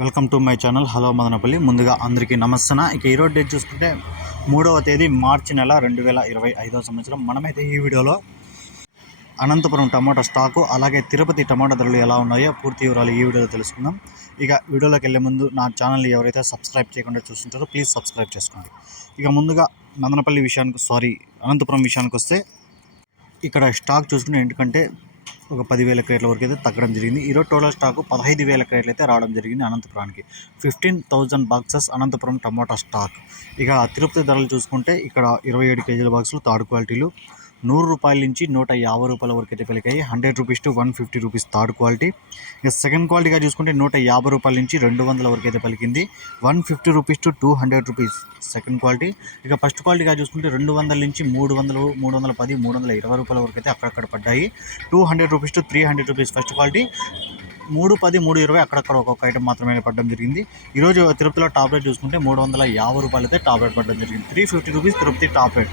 Welcome to my channel. Hello Madanapalle. ముందుగా అందరికీ నమస్తన ఇక ఈరోజు డేట్ చూసుకుంటే మూడవ తేదీ మార్చి నెల రెండు వేల ఇరవై ఐదవ సంవత్సరం. మనమైతే ఈ వీడియోలో అనంతపురం టమాటా స్టాకు అలాగే తిరుపతి టమాటా ధరలు ఎలా ఉన్నాయో పూర్తి వివరాలు ఈ వీడియోలో తెలుసుకుందాం. ఇక వీడియోలోకి వెళ్ళే ముందు నా ఛానల్ని ఎవరైతే సబ్స్క్రైబ్ చేయకుండా చూస్తుంటారో ప్లీజ్ సబ్స్క్రైబ్ చేసుకోండి. ఇక ముందుగా మదనపల్లి విషయానికి సారీ అనంతపురం విషయానికి వస్తే ఇక్కడ స్టాక్ చూసుకుంటే ఎందుకంటే ఒక పదివేల క్రేట్ల వరకు అయితే తగ్గడం జరిగింది. ఈరోజు టోటల్ స్టాకు పదహైదు వేల క్రేట్లు అయితే రావడం జరిగింది అనంతపురానికి. Fifteen thousand boxes Anantapur tomato stock. ఇక తిరుపతి ధరలు చూసుకుంటే ఇక్కడ ఇరవై ఏడు కేజీల బాక్సులు థర్డ్ క్వాలిటీలు నూరు రూపాయల నుంచి నూట యాభై రూపాయల వరకు అయితే పలికాయి. Hundred rupees to one fifty rupees third quality. ఇక సెకండ్ క్వాలిటీగా చూసుకుంటే నూట యాభై రూపాయల నుంచి రెండు వందల వరకు అయితే పలికింది. One fifty rupees to two hundred rupees second quality. ఇక ఫస్ట్ క్వాలిటీగా చూసుకుంటే రెండు వందల నుంచి మూడు వందలు మూడు వందల పది మూడు వందల ఇరవై రూపాయల వరకు అయితే అక్కడక్కడ పడ్డాయి. Two hundred rupees to three hundred rupees first quality. మూడు పది మూడు ఇరవై అక్కడక్కడ ఒక్కొక్క ఐటమ్ మాత్రమే పడడం జరిగింది. ఈరోజు తిరుపతిలో టాబ్లెట్ చూసుకుంటే మూడు వందల యాభై రూపాయలు అయితే టాప్ పడడం జరిగింది. Three fifty rupees Tirupati tablet.